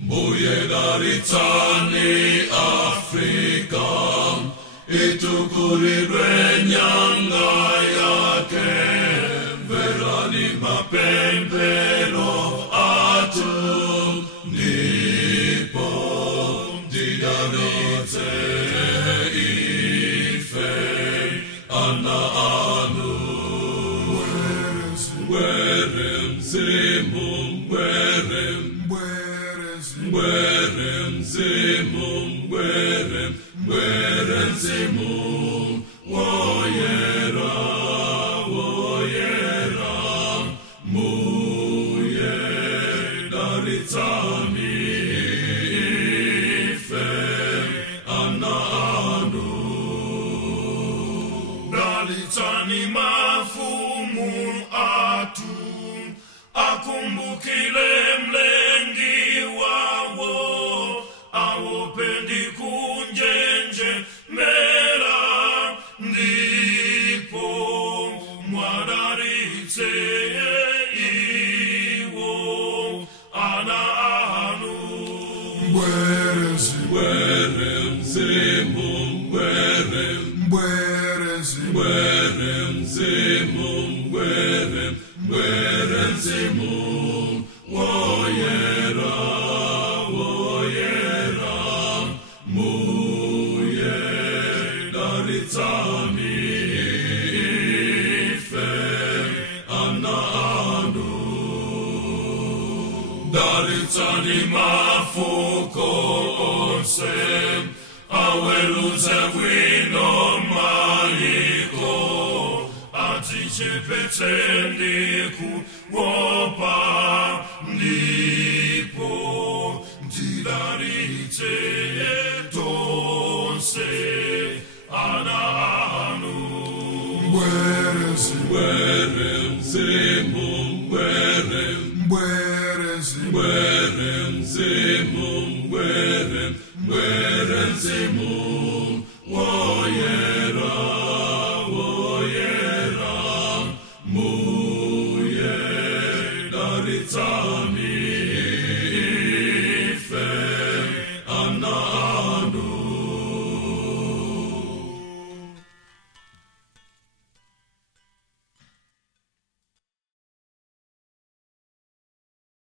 Muyedaritani Afrika, itukurirwe nyanga yake, verani mapempero atu, nipo didaritse ife ana anu. Werem zimum, werem zimum, werem zimum, woyera, muye daritani ife ananu. Daritani mafumu atu, akumbukile mlengi wawo, awopendi kunjenje mera, ndipo mwadaritse iwo ana anu. Werem zimum, werem zimum, werem zimum, woyera, muye daritani ife ananu. Daritani mafuko onse, aweluze wino maliko, atichepeteni kuwopa, ndipo didaritse tonse ana anu. Werem zimum,